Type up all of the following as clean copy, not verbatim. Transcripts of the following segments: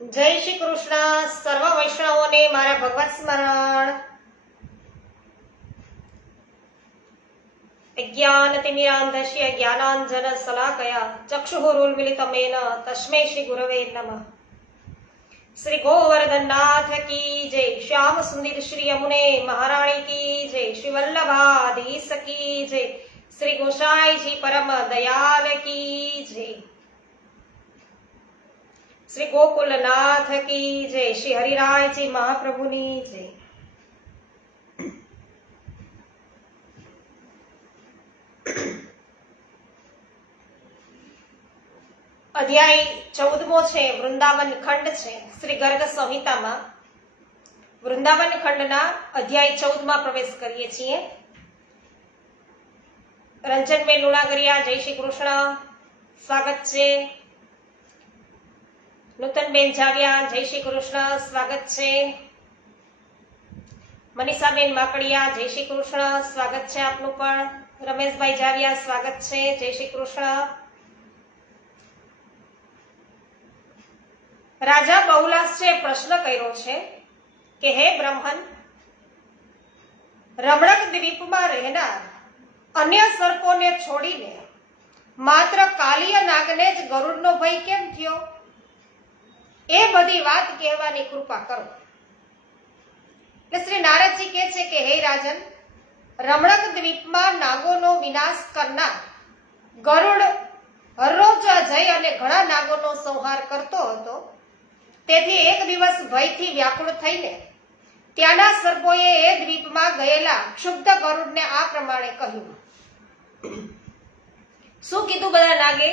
જય શ્રી કૃષ્ણ. સર્વ વૈષ્ણવોને મારા ભગવત સ્મરણ. અજ્ઞાનતિમિરાંધસ્ય જ્ઞાનાંજન શલાકયા ચક્ષુરુન્મિલિતમેન તસ્મૈ શ્રી ગુરવે નમઃ. શ્રી ગોવર્ધનનાથ કી જય. શ્યામ સુંદર શ્રી યમુને મહારાણી કી જય. શ્રી વલ્લભાધીશ કી જય. શ્રી ગોસાઈજી પરમ દયાલ કી જય. શ્રી ગોકુલનાથ કી જય. શ્રી હરિરાયજી મહાપ્રભુની જય. અધ્યાય 14મો છે, વૃંદાવન ખંડ છે. શ્રી ગર્ગ સંહિતામાં વૃંદાવન ખંડના અધ્યાય 14માં પ્રવેશ કરીએ છીએ. રંજનબેન લુણાગરિયા, જય શ્રી કૃષ્ણ, સ્વાગત છે. નૂતનબેન જાવિયા, જય શ્રી કૃષ્ણ, સ્વાગત છે. મનીષાબેન માકડિયા, જય શ્રી કૃષ્ણ, સ્વાગત છે આપનું પણ. રમેશભાઈ જાવિયા, સ્વાગત છે, જય શ્રી કૃષ્ણ. રાજા બહુલાશે પ્રશ્ન કર્યો છે કે હે બ્રહ્મન, રમણક દ્વીપમાં રહેનાર અન્ય સર્પોને છોડીને માત્ર કાલિય નાગને જ ગરુડનો ભય કેમ થયો? એ બધી વાત કહેવાની કૃપા કરો. એટલે શ્રી નારદજી કહે છે કે હે રાજન, રમણક દ્વીપમાં નાગોનો વિનાશ કરનાર ગરુડ હરરોજ જઈ અને ઘણા નાગોનો સંહાર કરતો હતો. તેથી એક દિવસ ભયથી વ્યાકુળ થઈને ત્યાંના સર્પોએ એ દ્વીપમાં ગયેલા ક્ષુબ્ધ ગરુડને આ પ્રમાણે કહ્યું. શું કીધું બધા નાગે?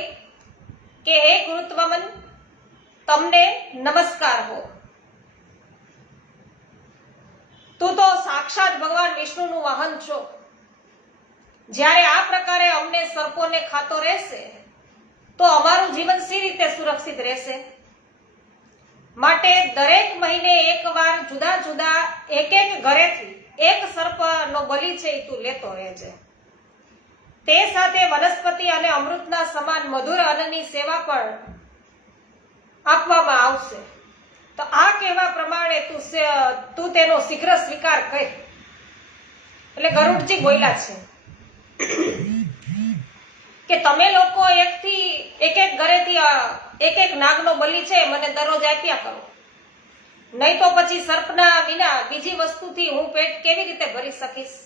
કે હે ગુરુત્વમન, તમને નમસ્કાર હો. તું તો સાક્ષાત ભગવાન વિષ્ણુનું વાહન છો. જ્યારે આ પ્રકારે અમને સર્પોને ખાતો રહેશે તો અમારું જીવન સી રીતે સુરક્ષિત રહેશે? માટે દરેક મહિને એકવાર જુદા જુદા એક ઘરેથી એક સર્પનો બલિ છે તું લેતો રહેજે. તે સાથે વનસ્પતિ અને અમૃતના સમાન મધુર અન્નની સેવા પણ આપવામાં આવશે. તો આ કહેવા પ્રમાણે તું તેનો શીઘ્ર સ્વીકાર કર. એટલે ગરુડજી બોલ્યા છે કે તમે લોકો એક ઘરેથી એક નાગનો બલિ છે મને દરરોજ આપ્યા કરો, નહીં તો પછી સર્પના વિના બીજી વસ્તુથી હું પેટ કેવી રીતે ભરી શકીશ?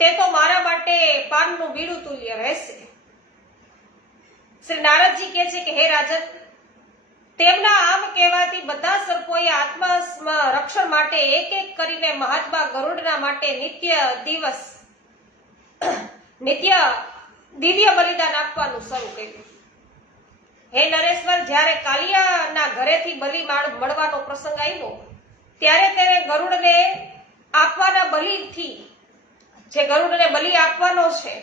તે તો મારા માટે પાનનું બીડું તુલ્ય રહેશે. શ્રી નારદજી કહે છે કે હે રાજન, તેમના આમ કહેવાથી બધા સર્પોએ આત્મા રક્ષણ માટે એક કરીને મહાત્મા ગરુડના માટે નિત્ય દિવ્ય બલિદાન આપવાનું શરૂ કર્યું. હે નરેશ્વર, જ્યારે કાલિયાના ઘરેથી બલિ મળવાનો પ્રસંગ આવ્યો ત્યારે તેને ગરુડને આપવાના બલિથી, જે ગરુડને બલિ આપવાનો છે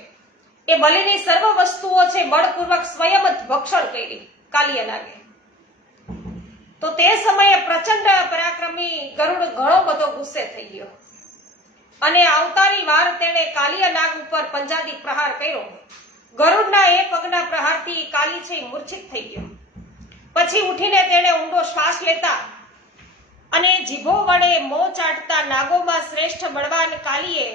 એ બલિની સર્વ વસ્તુઓ છે બળપૂર્વક સ્વયં જ ભક્ષણ કરી કાલિયા નાગે. તો તે સમયે પ્રચંડ પરાક્રમી ગરુડ ઘણો બધો ગુસ્સે થઈ ગયો અને આવતાની વાર તેણે કાલિયા નાગ ઉપર પંજાદી પ્રહાર કર્યો. ગરુડના એ પગના પ્રહારથી કાલી છે મૂર્છિત થઈ ગયો. પછી ઉઠીને તેણે ઊંડો શ્વાસ લેતા અને જીભો વડે મોં ચાટતા નાગોમાં શ્રેષ્ઠ બળવાન કાલીએ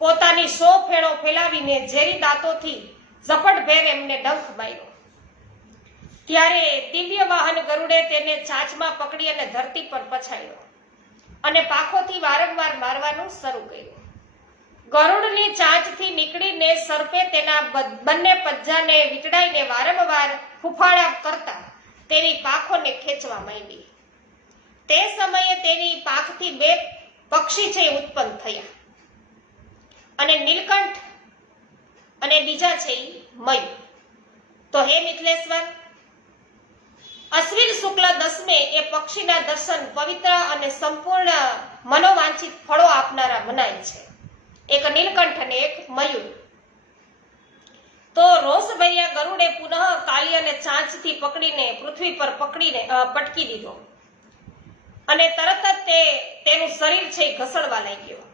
પોતાની 100 ફેણો ફેલાવીને ઝેરી દાંતોથી ઝપટભેર એમને ડંખ માર્યો. ત્યારે દિવ્ય વાહન ગરુડે તેને ચાંચમાં પકડી અને ધરતી પર પછાડ્યો અને પાંખોથી વારંવાર મારવાનું શરૂ કર્યું. ગરુડની ચાંચથી નીકળીને સર્પે તેના બંને પંજાને વીંટળાઈને વારંવાર ફૂફાડા કરતા તેની પાંખોને ખેંચવા માંડી. તે સમયે તેની પાંખથી 2 પક્ષી છે ઉત્પન્ન થયા, અને નીલકંઠ અને બીજા છે મયુર. તો હે મિથિલેશ્વર, અશ્વિન શુક્લ દસમે એ પક્ષીના દર્શન પવિત્ર અને સંપૂર્ણ મનોવાંછિત ફળો આપનારા મનાય છે, એક નીલકંઠ અને એક મયુર. તો રોષભર્યા ગરુડે પુનઃ કાલિયાને ચાંચથી પકડીને પૃથ્વી પર પટકી દીધો અને તરત જ તેનું શરીર છે ઘસડવા લાગ્યો.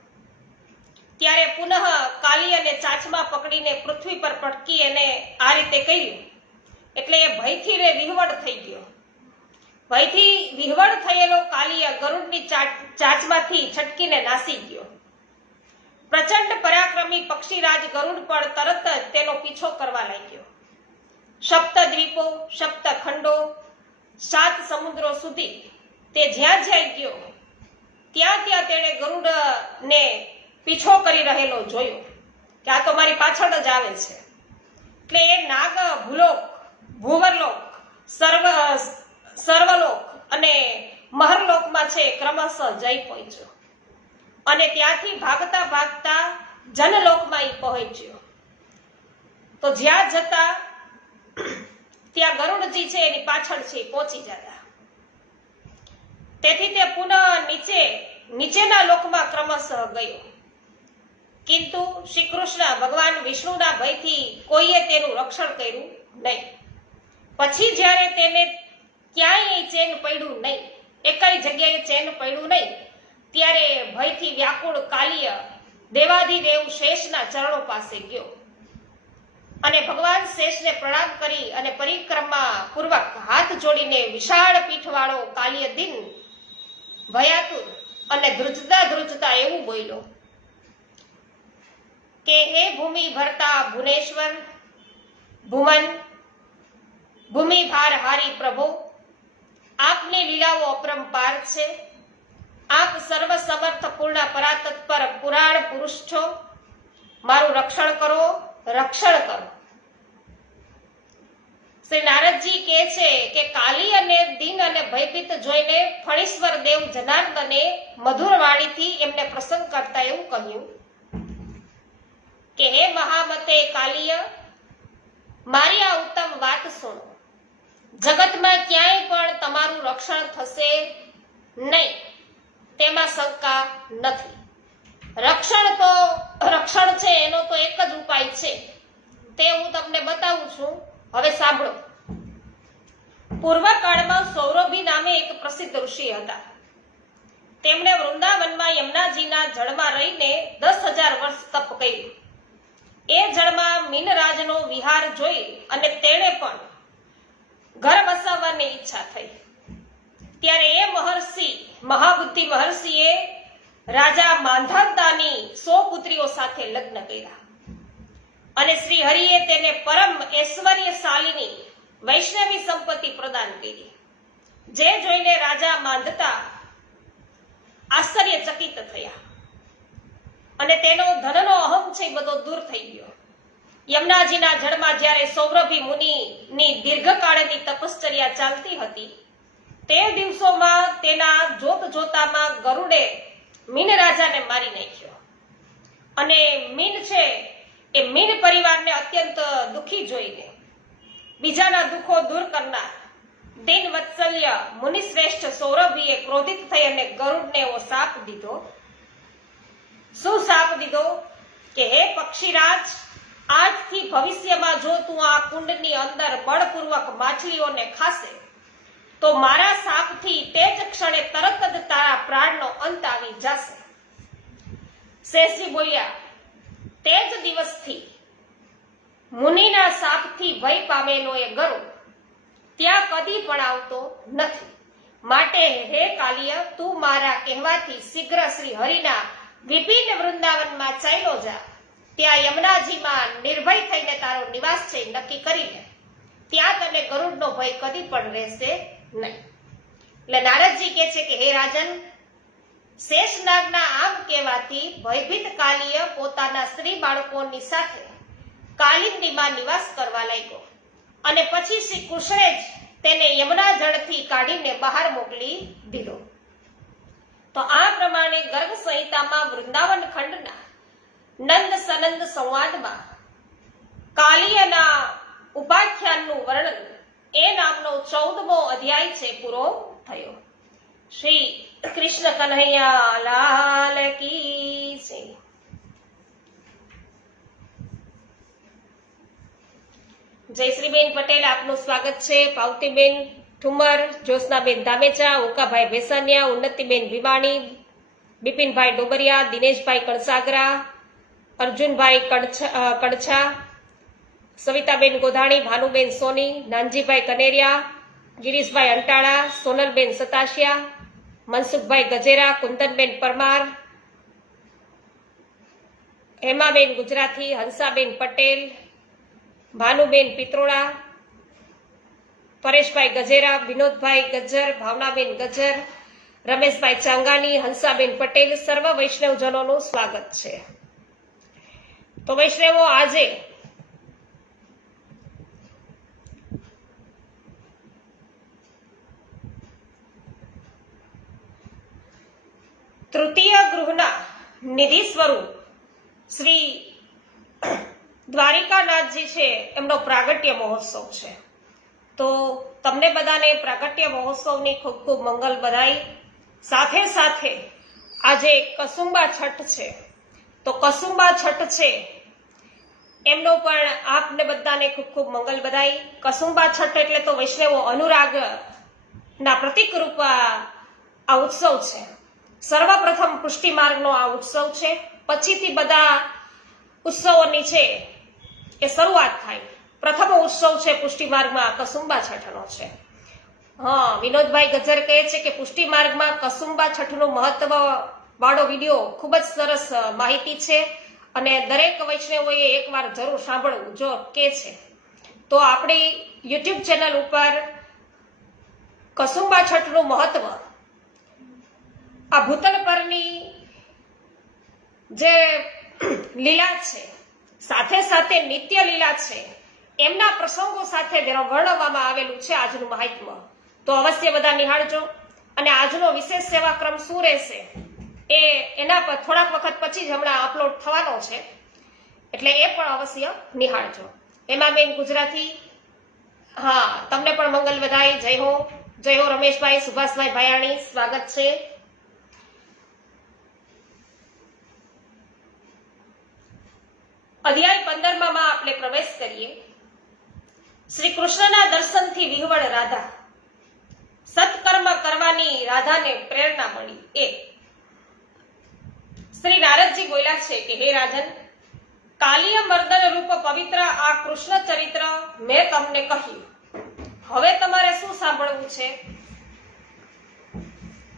ત્યારે પુનઃ કાલિયાને ચાંચમાં પકડીને પૃથ્વી પર પટકી અને આ રીતે કર્યું. એટલે એ ભયથી વિહવળ થઈ ગયો ભયથી વિહવળ થયેલો કાલિય ગરુડની ચાંચમાંથી છટકીને નાસી ગયો. પ્રચંડ પરાક્રમી પક્ષીરાજ ગરુડ પણ તરત જ તેનો પીછો કરવા લાગ્યો. સપ્તદ્વીપો, સપ્તખંડો, 7 સમુદ્રો સુધી તે જ્યાં જ્યાં ગયો ત્યાં ત્યાં તેણે ગરુડને પીછો કરી રહેલો જોયો કે આ તો મારી પાછળ જ આવે છે. એટલે એ નાગ ભૂલોક, ભૂવરલોક, સર્વલોક અને મહરલોકમાં છે ક્રમશઃ જઈ પહોંચ્યો અને ત્યાંથી ભાગતા ભાગતા જનલોકમાં ઈ પહોંચ્યો. તો જ્યાં જતા ત્યાં ગરુડજી છે એની પાછળ છે પહોંચી જતા. તેથી તે પુનઃ નીચેના લોકમાં ક્રમશઃ ગયો. કિંતુ શ્રી કૃષ્ણ ભગવાન વિષ્ણુના ભયથી કોઈએ તેનું રક્ષણ કર્યું નહીં. પછી જ્યારે તેને ક્યાંય ચેન પડ્યું નહીં, એકેય જગ્યાએ ચેન પડ્યું નહીં, ત્યારે ભયથી વ્યાકુળ કાલિય દેવાધિદેવ શેષના ચરણો પાસે ગયો અને ભગવાન શેષને પ્રણામ કરી અને પરિક્રમા પૂર્વક હાથ જોડીને વિશાળ પીઠવાળો કાલિય દિન ભયાતુર અને ધ્રુજતા એવું બોલ્યો કે હે ભૂમિ ભરતા ભુવનેશ્વર, ભુવન ભૂમિ ભાર હારી પ્રભુ, આપની લીલાઓ અપરંપાર છે. આપ સર્વ સમર્થ પૂર્ણ પરાતત્પર પુરાણ પુરુષ છો. મારું રક્ષણ કરો, રક્ષણ કરો. શ્રી નારદજી કહે છે કે કાલી અને દીન અને ભયભીત જોઈને ફણીશ્વર દેવ જનાર્દને મધુર વાણીથી એમને પ્રસન્ન કરતા એવું કહ્યું કે હે મહામતે કાલિય, મારી આ ઉત્તમ વાત સુનો. જગતમાં ક્યાંય પણ તમારું રક્ષણ થશે નહીં, તેમાં શંકા નથી. રક્ષણ છે એનો તો એક જ ઉપાય છે, તે હું તમને બતાવું છું. હવે સાંભળો. પૂર્વકાળમાં સૌરભી નામે એક પ્રસિદ્ધ ઋષિ હતા. તેમણે વૃંદાવનમાં યમુનાજીના જળમાં રહીને 10,000 વર્ષ તપ કર્યું. એ જળમાં મીનરાજનો વિહાર જોઈ અને તેણે પણ ઘર વસાવવાની ઈચ્છા થઈ. ત્યારે એ મહાબુદ્ધિ મહર્ષિએ રાજા માંધાતાની 100 પુત્રીઓ સાથે લગ્ન કર્યા અને શ્રી હરિએ તેને પરમ ઐશ્વર્યશાલીની વૈષ્ણવી સંપત્તિ પ્રદાન કરી. જે જોઈને રાજા માંધતા આશ્ચર્યચકિત થયા અને તેનો ધનનો અહમ છે બધો દૂર થઈ ગયો. યમુનાજીના જળમાં જ્યારે સૌરભી મુનિની દીર્ઘકાળની તપશ્ચર્યા ચાલતી હતી, તે દિવસોમાં તેના જોતામાં ગરુડે મીન રાજાને મારી નાખ્યો અને મીન છે એ મીન પરિવારને અત્યંત દુઃખી જોઈને બીજાના દુઃખો દૂર કરનાર દિન વત્સલ્ય મુનિશ્રેષ્ઠ સૌરભીએ ક્રોધિત થઈ અને ગરુડને એવો શાપ દીધો. શું શાપ દીધો કે હે પક્ષીરાજ, આજથી ભવિષ્યમાં જો તું આ કુંડની અંદર બળપૂર્વક માછલીઓને ખાશે તો મારા શાપથી તે જ ક્ષણે તરત જ તારા પ્રાણનો અંત આવી જશે. શેષજી બોલ્યા, તે જ દિવસથી મુનિના શાપથી ભય પામેલો એ ગરુડ ત્યાં કદી પણ આવતો નથી. માટે હે કાલિય, તું મારા કહેવાથી શીઘ્ર શ્રી હરિના વિપિન વૃંદાવનમાં ચાલ્યો જા. ત્યાં યમુનાજીમાં નિર્ભય થઈને તારો નિવાસ છે નક્કી કરીને ત્યાં તને ગરુડનો ભય કદી પણ રહેશે નહીં. એટલે નારદજી કહે છે કે હે રાજન, શેષનાગના આમ કહેવાથી ભયભીત કાલિય પોતાના સ્ત્રી બાળકોની સાથે કાલિંદીમાં નિવાસ કરવા લાગ્યો અને પછી શ્રી કૃષ્ણે જ તેને યમુના જળથી કાઢીને બહાર મોકલી દીધો. તો આ પ્રમાણે ગર્ગ સંહિતામાં વૃંદાવન ખંડના નંદ સનંદ સંવાદમાં કાલિયના ઉપાખ્યાનનું વર્ણન એ નામનો 14મો અધ્યાય છે પૂરો થયો. શ્રી કૃષ્ણ કન્હૈયા લાલ કી જય. જયશ્રીબેન પટેલ આપનું સ્વાગત છે. પાવતીબેન ઠુમર, જ્યોત્સનાબેન ધામેચા, ઓકાભાઈ ભેસાનિયા, ઉન્નતિબેન ભીમાણી, બિપિનભાઈ ડોબરિયા, દિનેશભાઈ કણસાગરા, અર્જુનભાઈ કડછા, સવિતાબેન ગોધાણી, ભાનુબેન સોની, નાનજીભાઈ કનેરિયા, ગિરીશભાઈ અંટાળા, સોનલબેન સતાશિયા, મનસુખભાઈ ગજેરા, કુંદનબેન પરમાર, હેમાબેન ગુજરાતી, હંસાબેન પટેલ, ભાનુબેન પિત્રોડા, પરેશભાઈ ગજેરા, વિનોદભાઈ ગજ્જર, ભાવનાબેન ગજ્જર, રમેશભાઈ ચાંગાની, હંસાબેન પટેલ, સર્વ વૈષ્ણવજનોનું સ્વાગત છે. તો વૈષ્ણવો, આજે તૃતીય ગૃહના નિધિ સ્વરૂપ શ્રી દ્વારિકાનાથજી છે એમનો પ્રાગટ્ય મહોત્સવ છે. તો તમને બધાને પ્રાગટ્ય મહોત્સવની ખૂબ ખૂબ મંગલ બધાઈ. સાથે સાથે આજે કસુંબા છઠ છે. તો કસુંબા છઠ છે એમનો પણ આપને બધાને ખૂબ ખૂબ મંગલ બધાઈ. કસુંબા છઠ એટલે તો વૈષ્ણવો અનુરાગ ના પ્રતીક રૂપ આ ઉત્સવ છે. સર્વપ્રથમ પુષ્ટિ માર્ગનો આ ઉત્સવ છે. પછીથી બધા ઉત્સવોની છે એ શરૂઆત થાય. પ્રથમ ઉત્સવ છે પુષ્ટિ માર્ગમાં કસુંબા છઠનો છે. વિનોદભાઈ ગજ્જર કહે છે કે પુષ્ટિ માર્ગમાં કસુંબા છઠનું મહત્વ વાળો વિડીયો ખૂબ જ સરસ માહિતી છે અને દરેક વૈષ્ણવોએ એકવાર જરૂર સાંભળવું જો કે છે. તો આપણી યુટ્યુબ ચેનલ ઉપર કસુંબા છઠનું મહત્વ, આ ભૂતલ પરની જે લીલા છે, સાથે સાથે નિત્ય લીલા છે, એમના પ્રસંગો સાથે વર્ણવવામાં આવેલું છે આજનું મહાત્મ્ય. તો અવશ્ય બધા નિહાળજો. અને આજનો વિશેષ સેવાક્રમ શું રહેશે એના પર થોડાક વખત પછી જ હમણાં અપલોડ થવાનો છે, એટલે એ પણ અવશ્ય નિહાળજો. હેમાબેન ગુજરાતી, તમને પણ મંગલ વધાઈ. જય હો, જય હો. રમેશભાઈ, સુભાષભાઈ ભાયાણી, સ્વાગત છે. અધ્યાય 15 માં આપણે પ્રવેશ કરીએ. શ્રી કૃષ્ણના દર્શનથી વિહવળ રાધા, સત્કર્મ કરવાની રાધાને પ્રેરણા મળી. શ્રી નારદજી બોલ્યા છે કે હે રાજન, કાલિય મર્દન રૂપ પવિત્ર આ કૃષ્ણ ચરિત્ર મેં તમને કહ્યું. હવે તમારે શું સાંભળવું છે?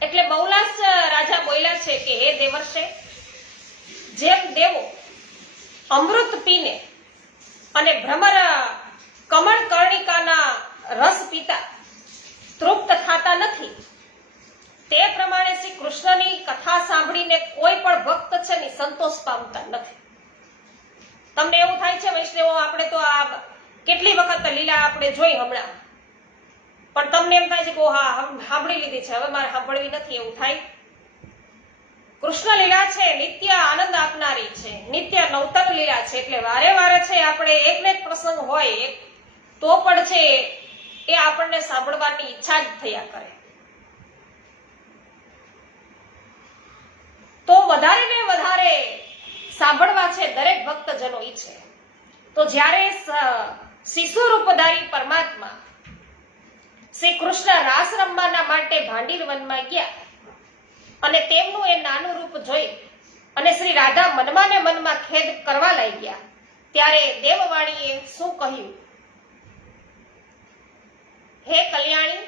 એટલે બહુલાસ રાજા બોલ્યા છે કે હે દેવર્ષે, જેમ દેવો અમૃત પીને અને ભ્રમર કમળ કર્ણિકાના રસ પીતા તૃપ્ત થતા નથી, તે પ્રમાણે શ્રી કૃષ્ણની કથા સાંભળીને કોઈ પણ ભક્ત છે ને સંતોષ પામતા નથી. તમને એવું થાય છે વૈષ્ણવો, આપણે તો આ કેટલી વખત લીલા આપણે જોઈ હમણાં, પણ તમને એમ થાય છે કે સાંભળી લીધી છે, હવે મારે સાંભળવી નથી, એવું થાય. કૃષ્ણ લીલા છે નિત્ય આનંદ આપનારી છે, નિત્ય નવતર લીલા છે. એટલે વારે વારે છે આપણે એક ને એક પ્રસંગ હોય તો પણ છે એ આપણને સાંભળવાની ઈચ્છા જ થયા કરે. તો વધારે ને વધારે સાંભળવા છે દરેક ભક્તજનો ઈચ્છે. તો જ્યારે શિશુ રૂપધારી પરમાત્મા શ્રી કૃષ્ણ રાસ રમવાના માટે ભાંડીર વનમાં ગયા અને તેમનું એ નાનું રૂપ જોઈ અને શ્રી રાધા મનમાં ને મનમાં ખેદ કરવા લાગ્યા, ત્યારે દેવવાણીએ શું કહ્યું? હે કલ્યાણી,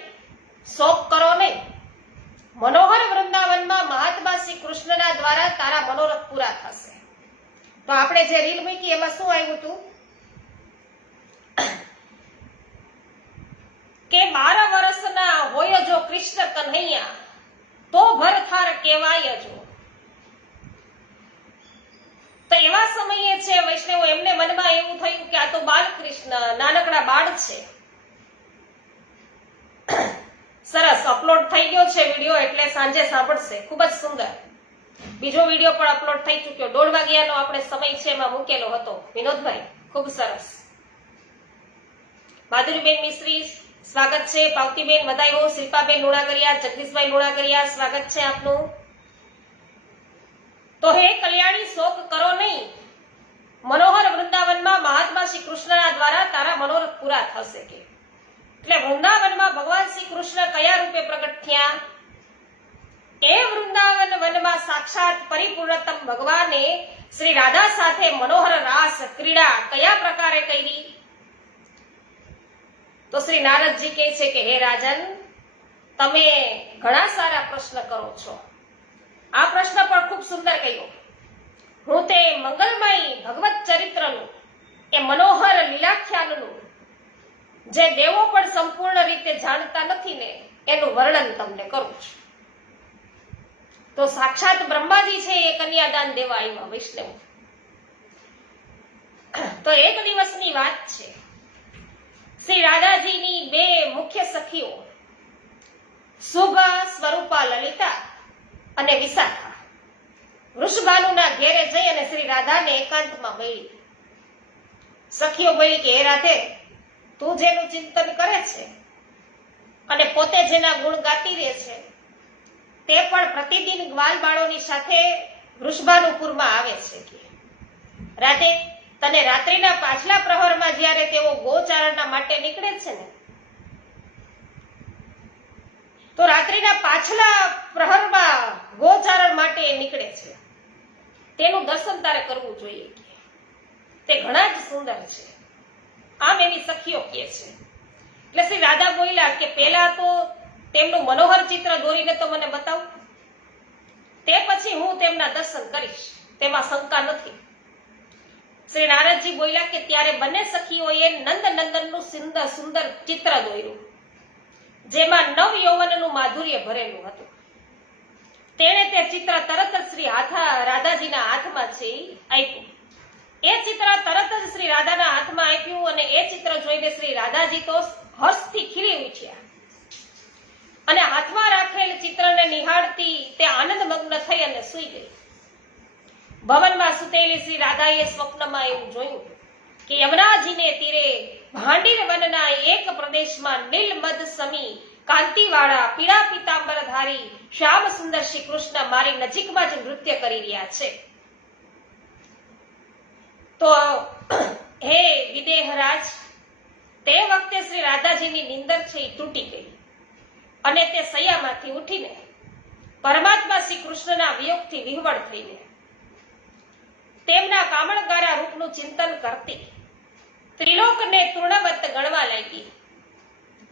શોક કરો નહીં. મનોહર વૃંદાવનમાં મહાત્મા શ્રી કૃષ્ણના દ્વારા તારા મનોરથ પૂરા થશે. તો આપણે જે રીલ મૂકી એમાં શું આવ્યું હતું કે 12 વર્ષના હોય જો કૃષ્ણ કન્હૈયા, તો ભરથાર કહેવાય જો. તો એવા સમયે છે વૈષ્ણવો એમને મનમાં એવું થયું કે આ તો બાલકૃષ્ણ નાનકડા બાળ છે. સરસ અપલોડ થઈ ગયો છે વિડીયો, એટલે સાંજે સાંભળશે. ખૂબ જ સુંદર બીજો વિડીયો પણ અપલોડ થઈ ચુક્યો. 1:30 વાગ્યાનો આપણે સમય છે એમાં મૂકેલો હતો. વિનોદભાઈ ખૂબ સરસ. માધુરીબેન મિશ્રી સ્વાગત છે. પાવતીબેન વધાઈ હો. શિલ્પાબેન લુણાગરિયા, જગદીશભાઈ લુણાગરિયા, સ્વાગત છે આપનું. તો હે કલ્યાણી, શોક કરો નહીં. મનોહર વૃંદાવનમાં મહાત્મા શ્રી કૃષ્ણના દ્વારા તારા મનોરથ પૂરા થશે. કે એટલે વૃંદાવનમાં ભગવાન શ્રી કૃષ્ણ કયા રૂપે પ્રગટ થયા? એ વૃંદાવન વનમાં સાક્ષાત પરિપૂર્ણતમ ભગવાને શ્રી રાધા સાથે મનોહર રાસ ક્રીડા કયા પ્રકારે કરી? તો શ્રી નારદજી કહે છે કે હે રાજન, તમે ઘણા સારા પ્રશ્ન કરો છો. આ પ્રશ્ન પણ ખૂબ સુંદર કહ્યો. હું તે મંગલમય ભગવત ચરિત્રનું, એ મનોહર લીલાખ્યાનનું, જે દેવો પણ સંપૂર્ણ રીતે જાણતા નથી ને, એનું વર્ણન તમને કરું છું. તો સાક્ષાત બ્રહ્માજી છે એ કન્યાદાન દેવા આવ્યા વૈષ્ણવ. તો એક દિવસની વાત છે. શ્રી રાધાજીની બે મુખ્ય સખીઓ સુગા સ્વરૂપા લલિતા અને વિશાખા વૃષભાનુના ઘેરે જઈ અને શ્રી રાધાને એકાંતમાં મળી. સખીઓ બોલી કે હે રાધે, તું જેનું ચિંતન કરે છે અને પોતે જેના ગુણ ગાતી રહે છે, તે પણ પ્રતિદિન ગ્વાલ બાળોની સાથે વૃષભાનુપુરમાં આવે છે. રાધે, તને રાત્રિના પાછલા પ્રહરમાં જ્યારે તેઓ ગોચારણના માટે નીકળે છે ને, તો રાત્રિના પાછલા પ્રહરમાં ગોચારણ માટે નીકળે છે, તેનું દર્શન તારે કરવું જોઈએ. તે ઘણા જ સુંદર છે. આમ એની સખીઓ કહે છે. એટલે શ્રી રાધા બોલ્યા કે પહેલા તો તેમનું મનોહર ચિત્ર દોરીને તો મને બતાવ, તે પછી હું તેમના દર્શન કરીશ, તેમાં શંકા નથી. શ્રી નારદજી બોલ્યા કે ત્યારે બંને સખીઓએ નંદ નંદનનું સુંદર સુંદર ચિત્ર દોર્યું, જેમાં નવ યૌવનનું માધુર્ય ભરેલું હતું. તેણે તે ચિત્ર તરત જ શ્રી રાધાજીના હાથમાં છે આપ્યું. એ ચિત્ર તરત જ શ્રી રાધાના હાથમાં આપ્યું અને એ ચિત્ર જોઈને શ્રી રાધાજી તો હર્ષથી ખીલી ઉઠ્યા અને હાથમાં રાખેલ ચિત્રને નિહાળતી તે આનંદમગ્ન થઈ અને સૂઈ ગઈ. ભવનમાં સુતેલી શ્રી રાધાએ સ્વપ્નમાં એવું જોયું કે યમુનાજીને તીરે ભાંડીર વનના એક પ્રદેશમાં નીલમદ સમી કાંતિવાળા પીળા પીતાંબરધારી શ્યામ સુંદર શ્રી કૃષ્ણ મારી નજીકમાં જ નૃત્ય કરી રહ્યા છે. તો હે વિદેહરાજ, તે વખતે શ્રી રાધાજીની નિંદર છે એ તૂટી ગઈ અને તે સૈયામાંથી ઉઠીને પરમાત્મા શ્રી કૃષ્ણના વિયોગથી વિહવળ થઈને તેમના કામણગારા રૂપનું ચિંતન કરતી ત્રિલોકને તૃણવત ગણવા લાગી.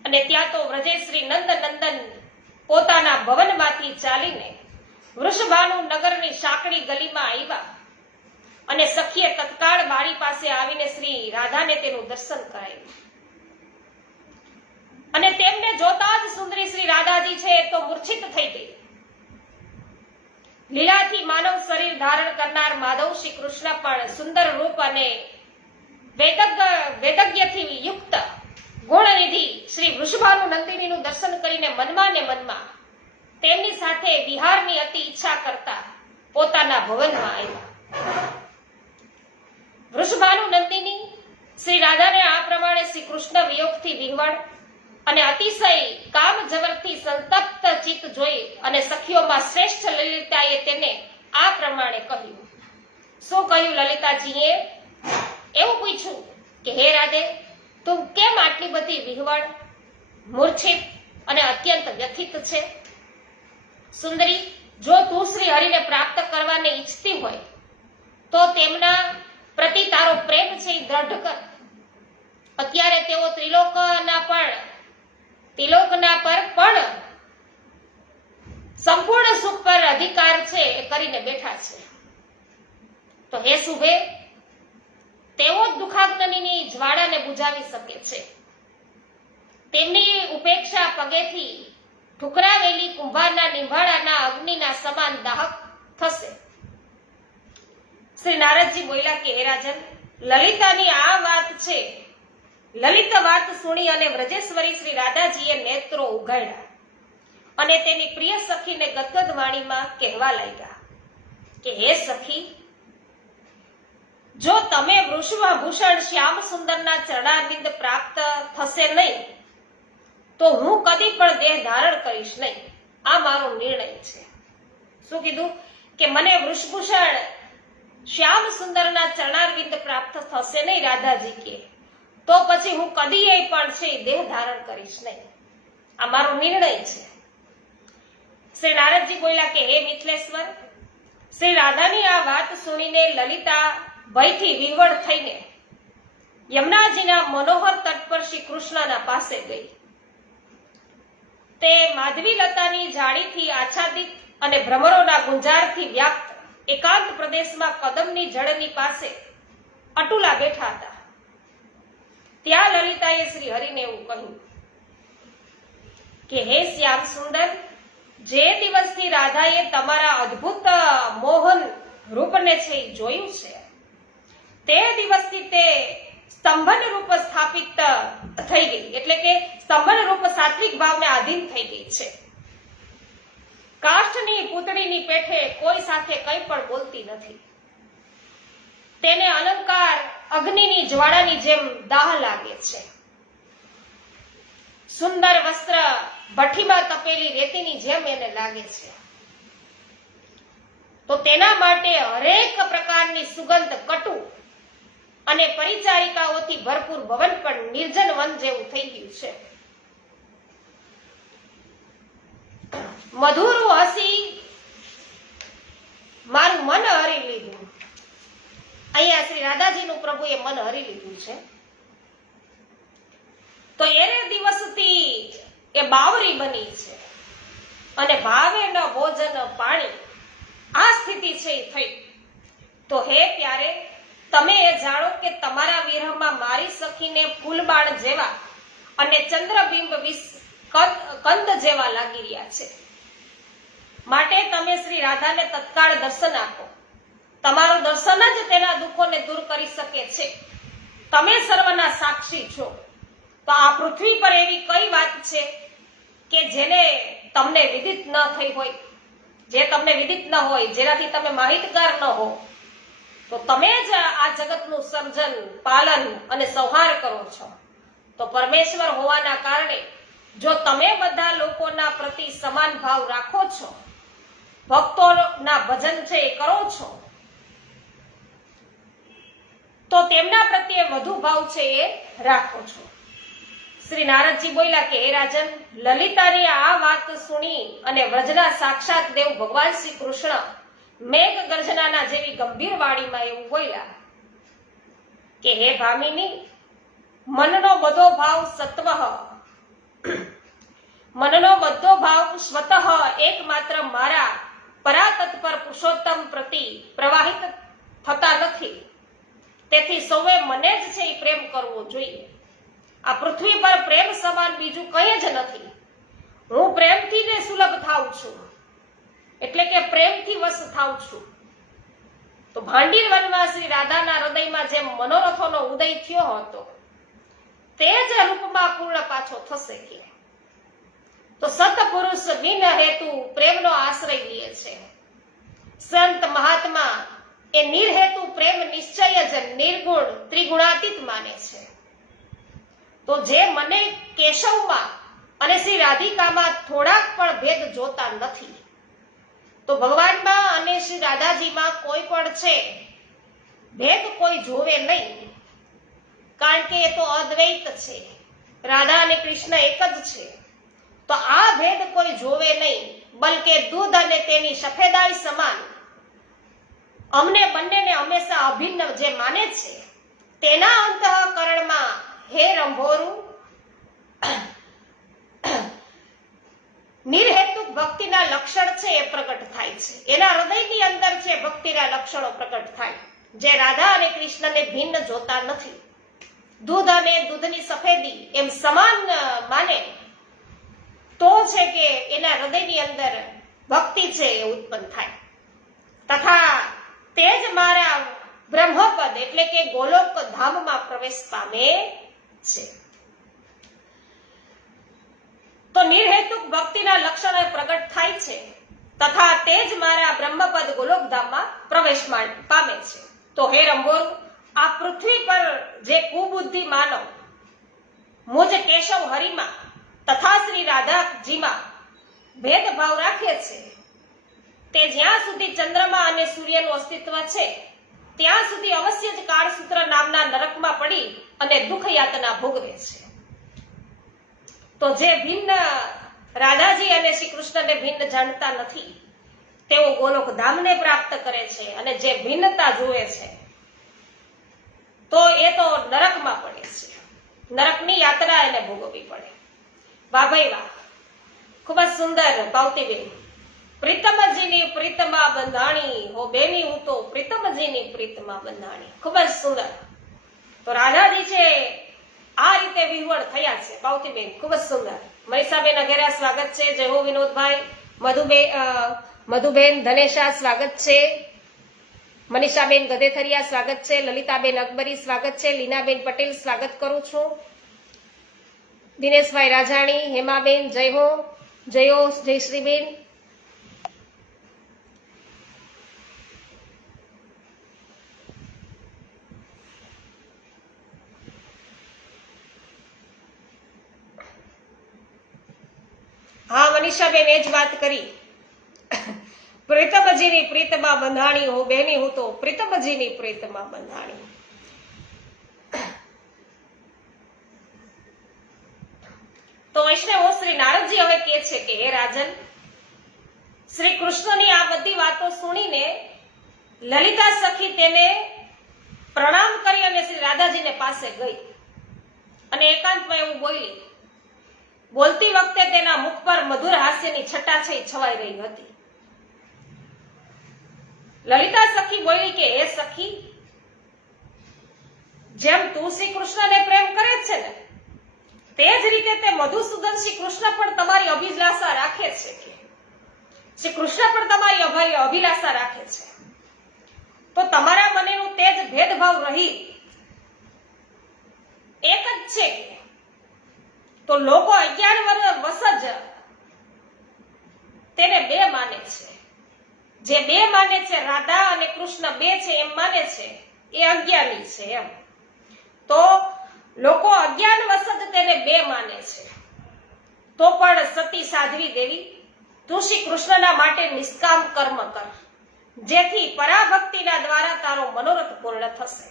અને ત્યાં તો વ્રજેશ્રી નંદ નંદન પોતાના ભવનમાંથી ચાલીને વૃષભાનુ નગરની સાંકડી ગલીમાં આવ્યા અને સખીએ તત્કાળ બારી પાસે આવીને શ્રી રાધાને તેનું દર્શન કરાવ્યું. અને તેમને જોતા જ સુંદરી શ્રી રાધાજી છે તો મૂર્છિત થઈ ગઈ. લીલાથી માનવ શરીર ધારણ કરનાર માધવ શ્રી કૃષ્ણ પણ સુંદર રૂપ અને વેદજ્ઞથી યુક્ત ગુણનિધિ શ્રી વૃષભાનુ નંદિનીનું દર્શન કરીને મનમાં ને મનમાં તેમની સાથે વિહારની અતિ ઈચ્છા કરતા પોતાના ભવનમાં આવ્યા. વૃષભાનુ નંદિની શ્રી રાધાને આ પ્રમાણે શ્રી કૃષ્ણ વિયોગથી વિહવળ અને અતિશય કામ જવરથી સંતપ્ત ચિત્ત જોઈ અને સખીઓમાં શ્રેષ્ઠ લલિતાએ તેને આ પ્રમાણે કહ્યું. શું કહ્યું લલિતાજીએ? એવું પૂછ્યું કે હે રાધે, તું કેમ આટલી બધી વિહવળ, મૂર્છિત અને અત્યંત વ્યથિત છે? સુંદરી, જો તું શ્રી હરિને પ્રાપ્ત કરવાને ઈચ્છતી હોય તો તેમના પ્રતિ તારો પ્રેમ છે એ દ્રઢ કર. અત્યારે તેઓ ત્રિલોકના પર પણ સંપૂર્ણ સુખ પર અધિકાર છે એ કરીને બેઠા છે. તો હે શુભે, તેઓ જ દુખાગ્નિની જ્વાળાને બુઝાવી શકે છે. તેમની ઉપેક્ષા પગેથી ઠુકરાવેલી કુંભારના નિંભાળાના અગ્નિના સમાન દાહક થશે. શ્રી નારદજી બોલ્યા કે હે રાજન, લલિતાની આ વાત છે. લલિત વાત સુણી અને વ્રજેશ્વરી શ્રી રાધાજીએ નેત્રો ઉઘાડ્યા અને તેની પ્રિય સખીને ગદગદ વાણીમાં કહેવા લાગ્યા કે હે સખી, જો તમે વૃષભભૂષણ શ્યામ સુંદરના ચરણારવિંદ પ્રાપ્ત થશે નહીં તો હું કદી પણ દેહ ધારણ કરીશ નહીં. આ મારો નિર્ણય છે. શું કીધું? કે મને વૃષભૂષણ શ્યામ સુંદરના ચરણારવિંદ પ્રાપ્ત થશે નહીં રાધાજી કે, તો પછી હું કદી પણ છે દેહ ધારણ કરીશ નહીં. આ મારો નિર્ણય છે. શ્રી નારદજી બોલ્યા કે હે મિથિલેશ્વર, શ્રી રાધાની આ વાત સુણીને લલિતા ભયથી વિહવળ થઈને યમુનાજીના મનોહર તટ પર શ્રી કૃષ્ણના પાસે ગઈ. તે માધવી લતાની જાળીથી આચ્છાદિત અને ભ્રમરોના ગુંજારથી વ્યાપ્ત એકાંત પ્રદેશમાં કદમની જળની પાસે અતુલા બેઠા હતા. ત્યાં લલિતાએ શ્રી હરિને એવું કહ્યું કે હે શ્યામ સુંદર, જે દિવસથી રાધાએ તમારા અદ્ભુત મોહન રૂપને છે એ જોયું છે, તે દિવસથી તે સ્તંભન રૂપ સ્થાપિત થઈ ગઈ, એટલે કે સ્તંભન રૂપ સાત્વિક ભાવને આધીન થઈ ગઈ છે. કાષ્ઠની પૂતળીની પેઠે કોઈ સાથે કંઈ પણ બોલતી નથી. તેને અલંકાર અગ્નિની જ્વાળાની જેમ દાહ લાગે છે. સુંદર વસ્ત્ર ભઠ્ઠીમાં તપેલી રેતીની જેમ એને લાગે છે. તો તેના માટે હરેક પ્રકારની સુગંધ કટુ અને પરિચારિકાઓથી ભરપૂર ભવન પણ નિર્જન વન જેવું થઈ ગયું છે. મધુરું હસી મારું મન હરી લીધું. અહીંયા શ્રી રાધાજીનું પ્રભુએ મન હરી લીધું છે. તો એને દિવસથી એ બાવરી બની છે અને ભાવે ન ભોજન પાણી, આ સ્થિતિ છે એ થઈ. તો હે પ્યારે, તમે એ જાણો કે તમારા વિરહમાં મારી સખીને ફૂલબાણ જેવા અને ચંદ્રબિંબ કંદ જેવા લાગી રહ્યા છે. માટે તમે શ્રી રાધાને તત્કાળ દર્શન આપો. તમારું દર્શન જ તેના દુઃખોને દૂર કરી શકે છે. તમે સર્વના સાક્ષી છો. તો આ પૃથ્વી પર એવી કઈ વાત છે કે જેને તમને વિદિત ન થઈ હોય, જે તમને વિદિત ન હોય, જેનાથી તમે માહિતગાર ન હો? તો તમે જ આ જગતનું સર્જન, પાલન અને સંહાર કરો છો. તો પરમેશ્વર હોવાના કારણે જો તમે બધા લોકોના પ્રતિ સમાન ભાવ રાખો છો, ભક્તોના ભજન છે એ કરો છો, તો તેમના પ્રત્યે વધુ ભાવ છે એ રાખો છો. શ્રી નારદજી બોલ્યા કે હે રાજન, લલિતાની આ વાત સુણી અને વ્રજના સાક્ષાત દેવ ભગવાન શ્રી કૃષ્ણ મેઘ ગર્જનાના જેવી ગંભીર વાણીમાં એવું બોલ્યા કે હે ભામિની, મનનો બધો ભાવ સ્વતઃ એકમાત્ર મારા પરાતત્પર પુરુષોત્તમ પ્રતિ પ્રવાહિત થતા નથી. તેથી સૌએ મને જ છે એ પ્રેમ કરવો જોઈએ. આ પૃથ્વી પર પ્રેમ સમાન બીજું કંઈ જ નથી. હું પ્રેમથી ને સુલભ થાઉં છું, એટલે કે પ્રેમથી વશ થાઉં છું. તો ભાંડીર વનમાં શ્રી રાધાના હૃદયમાં જેમ મનોરથોનો ઉદય થયો હતો, તે જ રૂપમાં પૂર્ણ પાછો થશે. કે તો સતપુરુષ બિન હેતુ પ્રેમનો આશ્રય લે છે. સંત મહાત્મા એ નિર્હેતુ પ્રેમ નિશ્ચય જ નિર્ગુણ ત્રિગુણાતીત માને છે. તો જે મને કેશવમાં અને શ્રી રાધિકામાં થોડાક પણ ભેદ જોતા નથી, તો ભગવાનમાં અને શ્રી રાધાજીમાં કોઈ પણ છે ભેદ કોઈ જોવે નહીં. કારણ કે એ તો અદ્વૈત છે. રાધા અને કૃષ્ણ એક જ છે. તો આ ભેદ કોઈ જોવે નહીં, બલકે દૂધ અને તેની સફેદાઈ સમાન અમને બંનેને હંમેશા અભિન્ન જે માને છે, તેના અંતઃકરણમાં હે રંભોરું નિર્હેતુક ભક્તિના લક્ષણ છે એ પ્રગટ થાય છે. એના હૃદયની અંદર છે ભક્તિના લક્ષણો પ્રગટ થાય, જે રાધા અને કૃષ્ણને ભિન્ન જોતા નથી. દૂધ અને દૂધની સફેદી એમ સમાન માને તો છે કે એના હૃદયની અંદર ભક્તિ છે એ ઉત્પન્ન થાય. તથા તે જ મારા બ્રહ્મપદ એટલે કે ગોલોક ધામમાં પ્રવેશ પામે છે. તો નિર્હેતુક ભક્તિના લક્ષણો પ્રગટ થાય છે, તથા તે જ મારા બ્રહ્મપદ ગોલોકધામમાં પ્રવેશ પામે છે. તો હે રંભોર, આ પૃથ્વી પર જે કુબુદ્ધિ માનવ મુજ કેશવ હરિમાં તથા શ્રી રાધાજીમાં ભેદભાવ રાખે છે, તે જ્યાં સુધી ચંદ્રમા અને સૂર્યનું અસ્તિત્વ છે ત્યાં સુધી અવશ્ય જ કાળસૂત્ર નામના નરકમાં પડી અને દુઃખ યાતના ભોગવે છે. તો જે ભિન્ન રાધાજી અને શ્રી કૃષ્ણને ભિન્ન જાણતા નથી, તેઓ ગોલોક ધામને પ્રાપ્ત કરે છે. અને જે ભિન્નતા જુએ છે, તો એ તો નરકમાં પડે છે, નરકની યાત્રા એને ભોગવવી પડે. વાહ ભાઈ વાહ, ખૂબ જ સુંદર પાવતીબેન. પ્રીતમજીની પ્રીતમાં બંધાણી હો બેની હું તો પ્રીતમજીની પ્રીતમાં બંધાણી. ખૂબ જ સુંદર. તો રાધાજી છે આ રીતે વિહવળ થયા છે પાવતીબેન, ખૂબ જ સુંદર. મનીષાબેન અઘેરા સ્વાગત છે. જય હો વિનોદભાઈ. મધુબેન ધનેશા સ્વાગત છે. મનીષાબેન ગધેથરિયા સ્વાગત છે. લલિતાબેન અકબરી સ્વાગત છે. લીનાબેન પટેલ સ્વાગત કરું છું. દિનેશભાઈ રાજાણી, હેમાબેન જય હો, જયશ્રીબેન. હા મનીષાબેન એ જ વાત કરી. પ્રીતમજીની પ્રીતમાં બંધાણી હો બેની હું તો પ્રીતમજીની પ્રીતમાં બંધાણી. તો વૈષ્ણવો શ્રી નારદજી હવે કહે છે કે હે રાજન, શ્રી કૃષ્ણની આ બધી વાતો સુણીને લલિતા સખી તેને પ્રણામ કરી અને શ્રી રાધાજીને પાસે ગઈ અને એકાંતમાં એવું બોલી. બોલતી વખતે તેના મુખ પર મધુર હાસ્યની છટા છે છવાઈ રહી હતી. લલિતા સખી બોલી કે હે સખી, જેમ તું શ્રી કૃષ્ણને પ્રેમ કરે છે ને તે જ રીતે તે મધુસૂદન શ્રી કૃષ્ણ પણ તમારી અભિલાષા રાખે છે કે શ્રી કૃષ્ણ પણ તમારી અભિલાષા રાખે છે. તો તમારા મનેનું તે જ ભેદભાવ રહી એક જ છે કે તો લોકો અજ્ઞાન વશ જ તેને બે માને છે. જે બે માને છે, રાધા અને કૃષ્ણ બે છે એમ માને છે, એ અજ્ઞાની છે એમ. તો લોકો અજ્ઞાન વશ જ તેને બે માને છે. તો પણ સતી સાધ્વી દેવી, તું શ્રી કૃષ્ણના માટે નિષ્કામ કર્મ કર, જેથી પરાભક્તિના દ્વારા તારો મનોરથ પૂર્ણ થશે.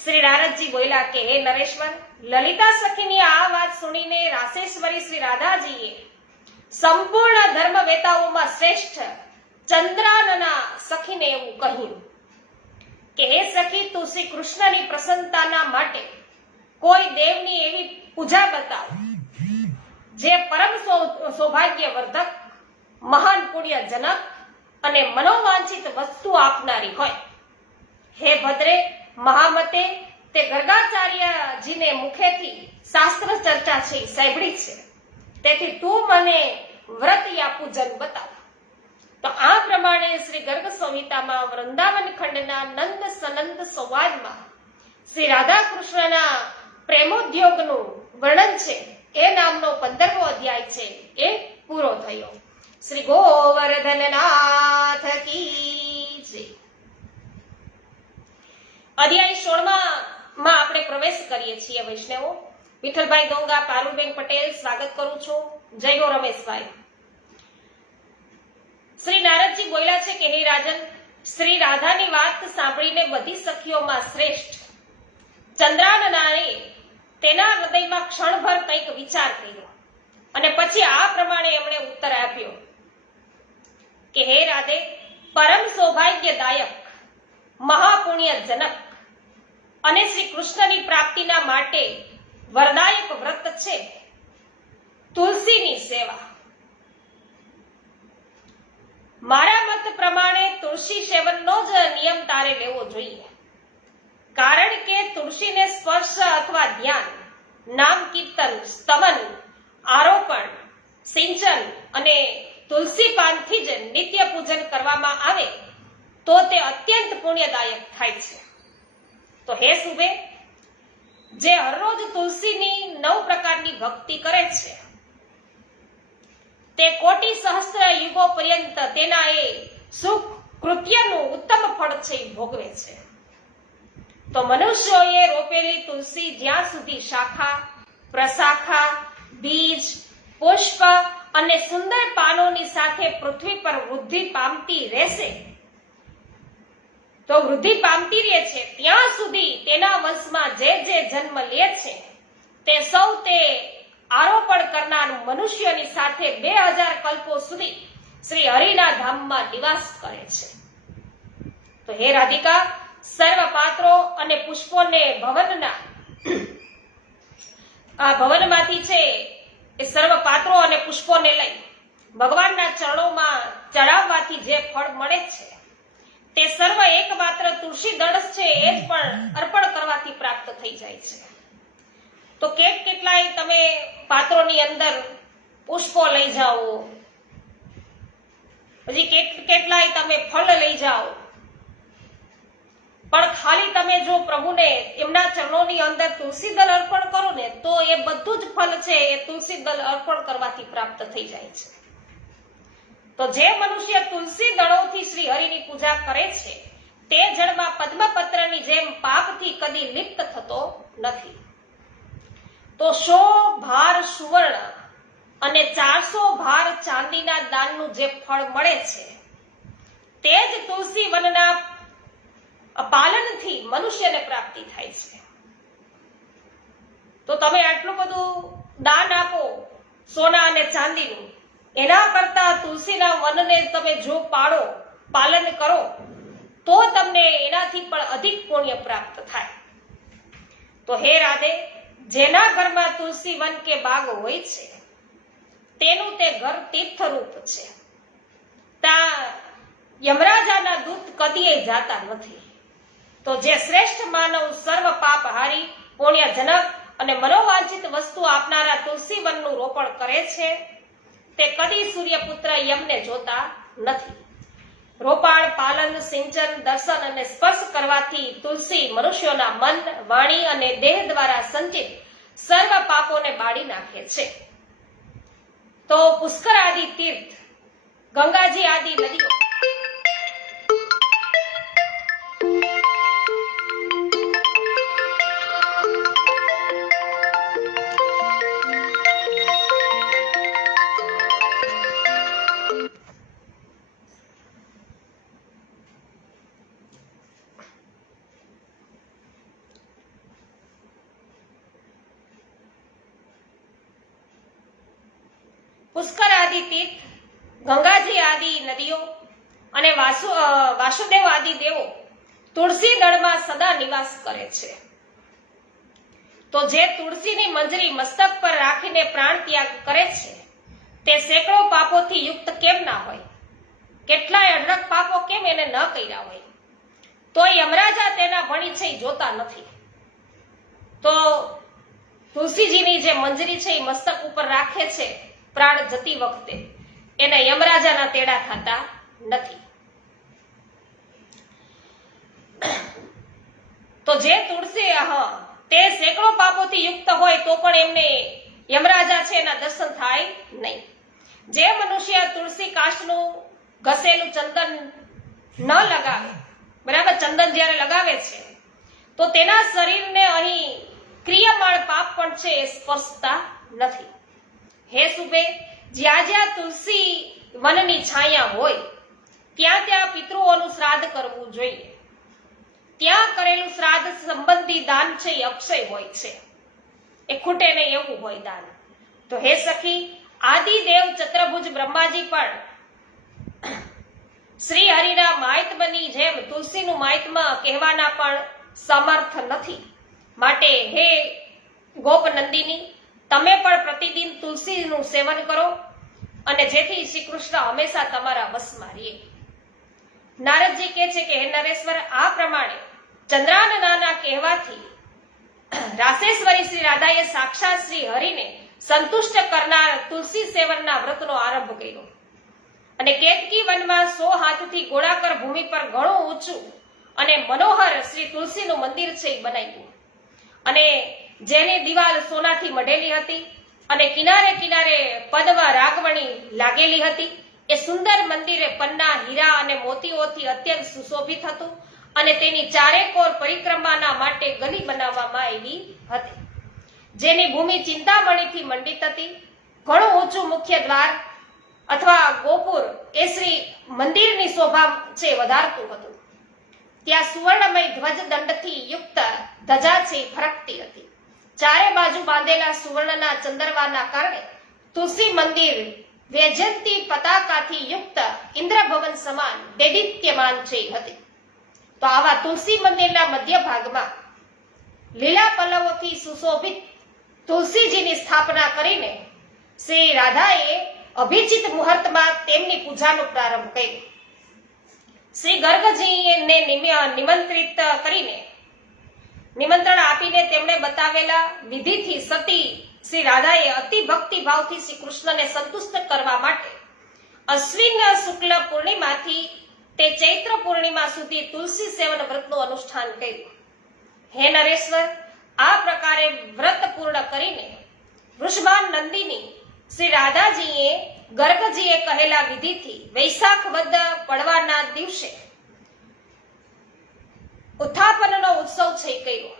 શ્રી નારદજી બોલ્યા કે હે નરેશ્વર, લલિતા સખીની આ વાત સુણીને રાસેશ્વરી શ્રી રાધાજીએ સંપૂર્ણ ધર્મવેતાઓમાં શ્રેષ્ઠ ચંદ્રાનના સખીને એવું કહ્યું કે હે સખી, તું શ્રી કૃષ્ણની પ્રસન્નતાના માટે કોઈ દેવની એવી પૂજા બતાવ જે પરમ સૌભાગ્યવર્ધક, મહાન પુણ્યજનક અને મનોવાંછિત વસ્તુ આપનારી હોય. હે ભદ્રે મહામતે, તે ગર્ગાચાર્યજીને મુખેથી શાસ્ત્ર ચર્ચા છે સાંભળી છે, તેથી તું મને વ્રત યા પૂજન બતાવ. તો આ પ્રમાણે શ્રી ગર્ગ સંહિતામાં વૃંદાવન ખંડના નંદ સનંદ સંવાદમાં શ્રી રાધા કૃષ્ણના પ્રેમોદ્યોગનું વર્ણન છે એ નામનો 15મો અધ્યાય છે એ પૂરો થયો. શ્રી ગોવર્ધનનાથ કી જય. અધ્યાય 16માં આપણે પ્રવેશ કરીએ છીએ વૈષ્ણવો. વિઠ્ઠલભાઈ દોંગા, પારુલબેન પટેલ સ્વાગત કરું છું. જય હો રમેશભાઈ. શ્રી નારદજી બોલ્યા છે કે હે રાજન, શ્રી રાધાની વાત સાંભળીને બધી સખીઓમાં શ્રેષ્ઠ ચંદ્રાનનાએ તેના હૃદયમાં ક્ષણભર કંઈક વિચાર કર્યો અને પછી આ પ્રમાણે એમણે ઉત્તર આપ્યો કે હે રાધે, પરમ સૌભાગ્યદાયક, મહાપુણ્યજનક અને શ્રી કૃષ્ણની પ્રાપ્તિના માટે વરદાયક વ્રત છે તુલસીની સેવા. મારા મત પ્રમાણે તુલસી સેવનનો જ નિયમ તારે લેવો જોઈએ, કારણ કે તુલસીને સ્પર્શ અથવા ધ્યાન, નામ કીર્તન, સ્તમન, આરોપણ, સિંચન અને તુલસી પાનથી જ નિત્ય પૂજન કરવામાં આવે તો તે અત્યંત પુણ્યદાયક થાય છે. તો હે સુબે, જે હરરોજ તુલસીની 9 પ્રકારની ભક્તિ કરે છે તે કોટી સહસ્ત્ર યુગો પર્યંત તેના એ સુખ કૃત્યનું ઉત્તમ ફળ છે એ ભોગવે છે. તો મનુષ્યોએ રોપેલી તુલસી જ્યાં સુધી શાખા, પ્રશાખા, બીજ, પુષ્પ અને સુંદર પાનોની સાથે પૃથ્વી પર વૃદ્ધિ પામતી રહેશે, તો વૃદ્ધિ પામતી રહે છે ત્યાં સુધી તેના વંશમાં જે જન્મ લે છે તે સૌ તે આરોપણ કરનાર મનુષ્યની સાથે 2000 કલ્પો સુધી શ્રી હરિના ધામમાં નિવાસ કરે છે. તો હે રાધિકા, સર્વ પાત્રો અને પુષ્પોને ભવનમાંથી છે એ સર્વ પાત્રો અને પુષ્પોને લઈ ભગવાનના ચરણોમાં ચડાવવાથી જે ફળ મળે છે તે સર્વ એકમાત્ર તુલસી દળ છે એ જ પણ અર્પણ કરવાથી પ્રાપ્ત થઈ જાય છે. તો કેટલાય તમે પાત્રોની અંદર પુષ્પો લઈ જાઓ, હજી કેટલાય તમે ફળ લઈ જાઓ, પણ ખાલી તમે જો પ્રભુને એમના ચરણોની અંદર તુલસી દળ અર્પણ કરો ને તો એ બધું જ ફળ છે એ તુલસી દળ અર્પણ કરવાથી પ્રાપ્ત થઈ જાય છે. તો જે મનુષ્ય તુલસી દળોથી શ્રી હરિની પૂજા કરે છે તે જળમાં પદ્મપત્રની જેમ પાપથી કદી લિપ્ત થતો નથી. તો 100 ભાર સુવર્ણ અને 400 ભાર ચાંદીના દાનનું જે ફળ મળે છે તે જ તુલસી વનના પાલનથી મનુષ્યને પ્રાપ્તિ થાય છે. તો તમે આટલું બધું દાન આપો સોના અને ચાંદીનું, એના કરતા તુલસીના વનને તમે જો પાલન કરો તો તમને એનાથી પણ અધિક પુણ્ય પ્રાપ્ત થાય. તો હે રાધે, જેના ઘરમાં તુલસી વન કે બાગ હોય છે તેનું તે ઘર તીર્થરૂપ છે. ત્યાં યમરાજાના દૂત કદીએ જાતા નથી. તો જે શ્રેષ્ઠ માનવ સર્વ પાપ હારી પુણ્યજનક અને મનોવાંછિત વસ્તુ આપનારા તુલસી વનનું રોપણ કરે છે તે કદી સૂર્યપુત્ર યમને જોતા નથી. રોપાણ, પાલન, સિંચન, દર્શન અને સ્પર્શ કરવાથી તુલસી મનુષ્યોના મન, વાણી અને દેહ દ્વારા સંચિત સર્વ પાપોને બાળી નાખે છે. તો પુષ્કર આદિ તીર્થ, ગંગાજી આદિ નદીઓ પુષ્કર આદિ તીર્થ, ગંગાજી આદિ નદીઓ અને વાસુદેવ આદિ દેવો તુલસી દળમાં સદા નિવાસ કરે છે. તો જે તુલસીની મંજરી મસ્તક પર રાખીને પ્રાણ ત્યાગ કરે છે તે સેંકડો પાપોથી યુક્ત કેમ ના હોય? કેટલાય અઢળક પાપો કેમ એને ન કર્યા હોય? તો યમરાજા તેના ભણી છે જોતા નથી. તો તુલસીજીની જે મંજરી છે એ મસ્તક ઉપર રાખે છે પ્રાણ જતી વખતે, એને યમરાજાના તેડા ખાતા નથી. તો જે તુલસી તે સેંકડો પાપોથી યુક્ત હોય તો પણ એમને યમરાજા છે એના દર્શન થાય નહીં. જે મનુષ્ય તુલસી કાષ્ટનું ઘસેલું ચંદન ન લગાવે, બરાબર, ચંદન જ્યારે લગાવે છે તો તેના શરીરને અહીં ક્રિયામાળ પાપ પણ છે એ સ્પર્શતા નથી. હે સુબે, જ્યાં જ્યાં તુલસી વનની છાયા હોય ત્યાં ત્યાં પિતૃઓનું શ્રાદ્ધ કરવું જોઈએ. ત્યાં કરેલું શ્રાદ્ધ સંબંધી દાન છે એ અક્ષય હોય છે, એ ખૂટે નહીં એવું હોય દાન. તો હે સખી, આદિદેવ ચતુર્ભુજ બ્રહ્માજી પણ શ્રી હરિના મહાત્મ્યની જેમ તુલસીનું મહાત્મ્ય કહેવાના પણ સમર્થ નથી. માટે હે ગોપનંદિની, તમે પણ પ્રતિદિન તુલસીનું સેવન કરો અને જેથી શ્રી કૃષ્ણ હંમેશા તમારા વશમાં રહે. નારદજી કહે છે કે હે નરેશ્વર, આ પ્રમાણે ચંદ્રાનનાના કહેવાથી રાસેશ્વરી શ્રી રાધાએ સાક્ષાત શ્રી હરિને સંતુષ્ટ કરનાર તુલસી સેવનના વ્રતનો આરંભ કર્યો અને કેતકી વનમાં 100 હાથથી ગોળાકાર ભૂમિ પર ઘણું ઊંચું અને મનોહર શ્રી તુલસીનું મંદિર છે એ બનાવ્યું. અને જેની દિવાલ સોનાથી મઢેલી હતી અને કિનારે કિનારે પદ્મ રાગવણી લાગેલી હતી. એ સુંદર મંદિરે પન્ના, હીરા અને મોતીઓથી અત્યંત સુશોભિત હતું અને તેની ચારેકોર પરિક્રમાના માટે ગલી બનાવવામાં આવી હતી, જેની ભૂમિ ચિંતામણીથી મંડિત હતી. ઘણું ઊંચું મુખ્ય દ્વાર અથવા ગોપુર એ શ્રી મંદિરની શોભા છે વધારતું હતું. ત્યાં સુવર્ણમય ધ્વજ દંડથી યુક્ત ધજા છે ફરકતી હતી. ચારે બાજુ બાંધેલા સુવર્ણના ચંદરવાના કારણે તુલસી મંદિર વૈજયંતી પતાકાથી યુક્ત ઇન્દ્રભવન સમાન દૈદિત્યમાન છે હતી. તો આવા તુલસી મંદિરના મધ્ય ભાગમાં લીલા પલ્લવોથી સુશોભિત તુલસીજીની સ્થાપના કરીને શ્રી રાધાએ અભિજીત મુહૂર્તમાં તેમની પૂજાનો પ્રારંભ કર્યો. શ્રી ગર્ગજીને નિમંત્રિત કરીને નિમંત્રણ આપીને તેમણે બતાવેલા વિધિથી સતી શ્રી રાધાએ અતિ ભક્તિ ભાવથી શ્રી કૃષ્ણને સંતુષ્ટ કરવા માટે અશ્વિન શુક્લ પૂર્ણિમાથી તે ચૈત્ર પૂર્ણિમા સુધી તુલસી સેવન વ્રતનું અનુષ્ઠાન કર્યું. હે નરેશ્વર, આ પ્રકારે વ્રત પૂર્ણ કરીને વૃષભાન નંદિની શ્રી રાધાજીએ ગર્ગજીએ કહેલા વિધિથી વૈશાખ વદ પડવાના દિવસે ઉત્થાપનનો ઉત્સવ થઈ ગયો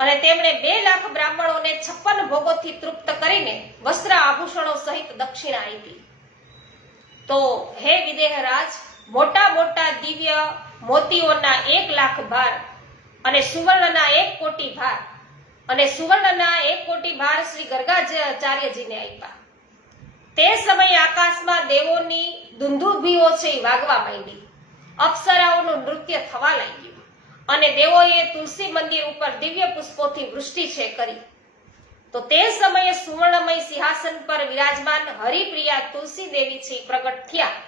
અને તેમણે 2 લાખ બ્રાહ્મણોને 56 ભોગોથી તૃપ્ત કરીને વસ્ત્ર આભૂષણો સહિત દક્ષિણા આપી. તો હે વિદેહરાજ, મોટા મોટા દિવ્ય મોતીઓના 1 લાખ ભાર અને સુવર્ણના 1 કોટી ભાર અને સુવર્ણના 1 કોટી ભાર શ્રી ગર્ગાચાર્યજીને આપ્યા. તે સમયે આકાશમાં દેવોની દુંદુભીઓ છે વાગવા માંડી, અપ્સરાઓનું નૃત્ય થવા લાગ્યું અને દેવોએ તુલસી મંદિર ઉપર દિવ્ય પુષ્પોથી વૃષ્ટિ છે કરી. તો તે સમયે સુવર્ણમય સિંહાસન પર વિરાજમાન હરિપ્રિયા તુલસી દેવી છે પ્રગટ થયા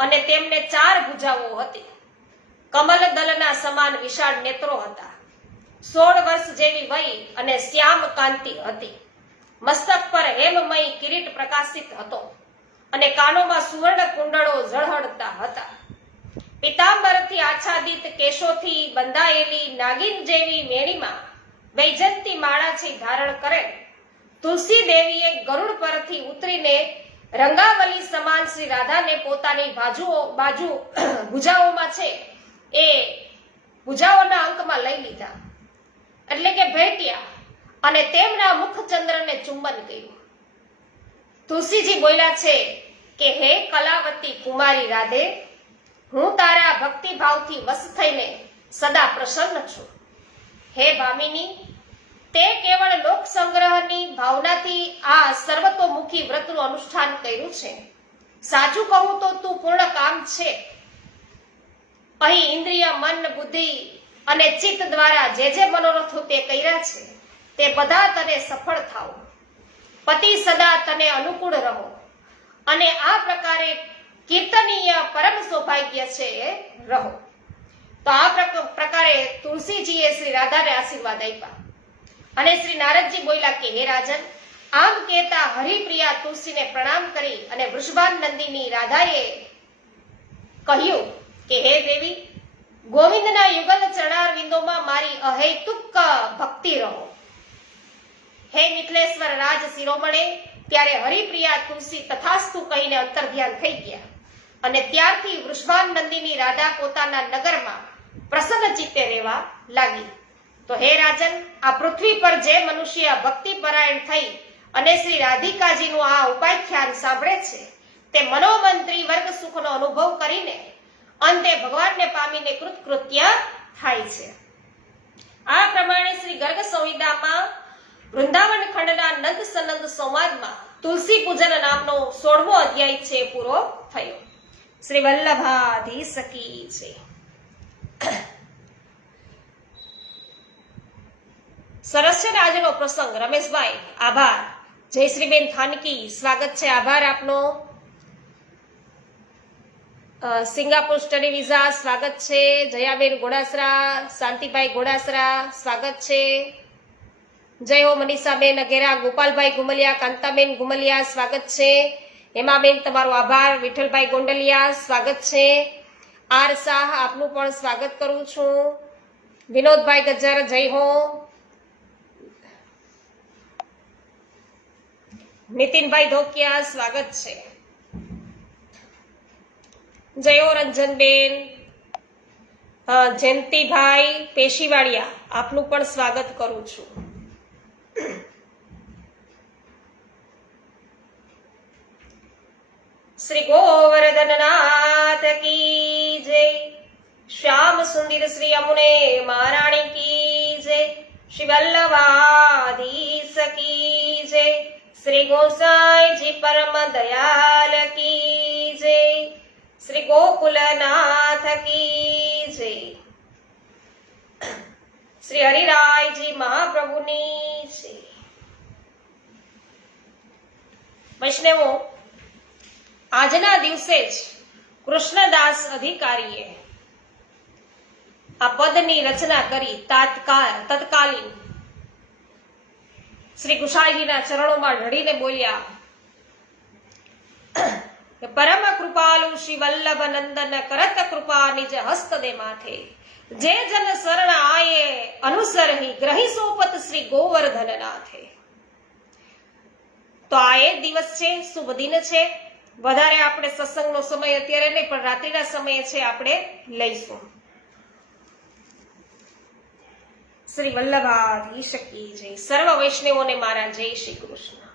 અને તેમને 4 ભુજાઓ હતી, કમલ દલના સમાન વિશાળ નેત્રો હતા, 16 વર્ષ જેવી વય અને શ્યામ કાંતિ હતી. મસ્તક પર હેમમય કિરીટ પ્રકાશિત હતો અને કાનોમાં સુવર્ણ કુંડળો ઝળહળતા હતા. પિતાંબરથી આચ્છાદિત કેશોથી બંધાયેલી નાગિન જેવી વેણીમાં વૈજંતી માળા છે ધારણ કરેલ તુલસી દેવીએ ગરુડ પરથી ઉતરીને રંગાવલી સમાન શ્રી રાધાને પોતાની ભુજાઓમાં છે એ ભુજાઓના અંકમાં લઈ લીધા, એટલે કે ભેટ્યા અને તેમના મુખચંદ્રને ચુંબન કર્યું. તુલસીજી બોલ્યા છે કે હે કલાવતી કુમારી રાધે, હું તારા ભક્તિભાવથી વશ થઈને સદા પ્રસન્ન છું. હે ભામિની, તે કેવળ લોક સંગ્રહની ભાવનાથી આ સર્વતોમુખી વ્રતનું અનુષ્ઠાન કર્યું છે. સાચું કહું તો તું પૂર્ણ કામ છે. અહીં ઇન્દ્રિય, મન, બુદ્ધિ અને ચિત્ત દ્વારા જે મનોરથો તે કર્યા છે તે બધા તને સફળ થાવ. પતિ સદા તને અનુકૂળ રહો અને આ પ્રકારે કીર્તનીય પરમ સૌભાગ્ય છે એ રહો. તો આ પ્રકારે તુલસીજીએ શ્રી રાધાને આશીર્વાદ આપ્યા અને શ્રી નારદજી બોલ્યા કે હે રાજન, આમ કહેતા હરિપ્રિયા તુલસીને પ્રણામ કરી અને વૃષભાન નંદિની રાધાએ કહ્યું કે હે દેવી, ગોવિંદના યુગલ ચરણારવિંદોમાં મારી અહેતુક ભક્તિ રહો. હે મિથિલેશ્વર રાજ શિરોમણે, ત્યારે હરિપ્રિયા તુલસી તથાસ્તુ કહીને અંતર્ધ્યાન થઈ ગયા અને ત્યારથી વૃષભાન નંદિની રાધા પોતાના નગરમાં પ્રસન્ન ચિત્તે રહેવા લાગી. તો હે રાજન, આ પૃથ્વી પર જે મનુષ્ય ભક્તિ પરાયણ થઈ અને શ્રી રાધિકાજીનું આ ઉપાખ્યાન સાંભળે છે તે મનોમંત્રી વર્ગ સુખનો અનુભવ કરીને અંતે ભગવાનને પામીને કૃતકૃત્ય થાય છે. આ પ્રમાણે શ્રી ગર્ગ સંહિતામાં વૃંદાવન ખંડના નંદ સનંદ સંવાદમાં તુલસી પૂજન નામનો 16મો અધ્યાય છે પૂરો થયો. શ્રી વલ્લભાધીશ કી છે. સરસ છે ને આજનો પ્રસંગ. રમેશભાઈ, આભાર. જયશ્રીબેન થાનકી, સ્વાગત છે, આભાર આપનો. સિંગાપુર સ્ટડી વિઝા, સ્વાગત છે. જયાબેન ગોડાસરા, શાંતિભાઈ ગોડાસરા, સ્વાગત છે. જય હો મનીષાબેન અઘેરા, ગોપાલભાઈ ગુમલિયા, કાંતાબેન ગુમલિયા, સ્વાગત છે. હેમાબેન, તમારો આભાર. વિઠ્ઠલભાઈ ગોંડલિયા, સ્વાગત છે. આર શાહ, આપનું પણ સ્વાગત કરું છું. વિનોદભાઈ ગજ્જર, જય હો. નીતિનભાઈ ધોકિયા, સ્વાગત છે. જય હો રંજનબેન. જયંતિભાઈ પેશીવાડિયા, આપનું પણ સ્વાગત કરું છું. શ્રી ગોવર્ધનનાથ કી જય. શ્યામ સુંદર શ્રી અમુને મહારાણી કી જય. શ્રી વલ્લભાધીશ કી જય. શ્રી ગોસાઈજી પરમ દયાલ કી જય. શ્રી ગોકુલનાથ કી જય. શ્રી હરિરાયજી મહાપ્રભુની જય. વૈષ્ણવો, આજના દિવસે જ કૃષ્ણદાસ અધિકારીએ આ પદની રચના કરી. તત્કાલીન શ્રી કુશાલજીના ચરણોમાં ઢળીને બોલ્યા કે પરમ કૃપાલુ શ્રી વલ્લભ નંદન કરત કૃપા નિજ હસ્ત દે માથે, જે જન શરણ આયે અનુસરહી ગ્રહી સોપત શ્રી ગોવર્ધન નાથે. તો આ એક દિવસ છે, શુભ દિન છે. વધારે આપણે સત્સંગનો સમય અત્યારે નહીં, પણ રાત્રિના સમયે છે આપણે લઈશું. શ્રી વલ્લભાધીશ કી જય. સર્વ વૈષ્ણવોને મારા જય શ્રી કૃષ્ણ.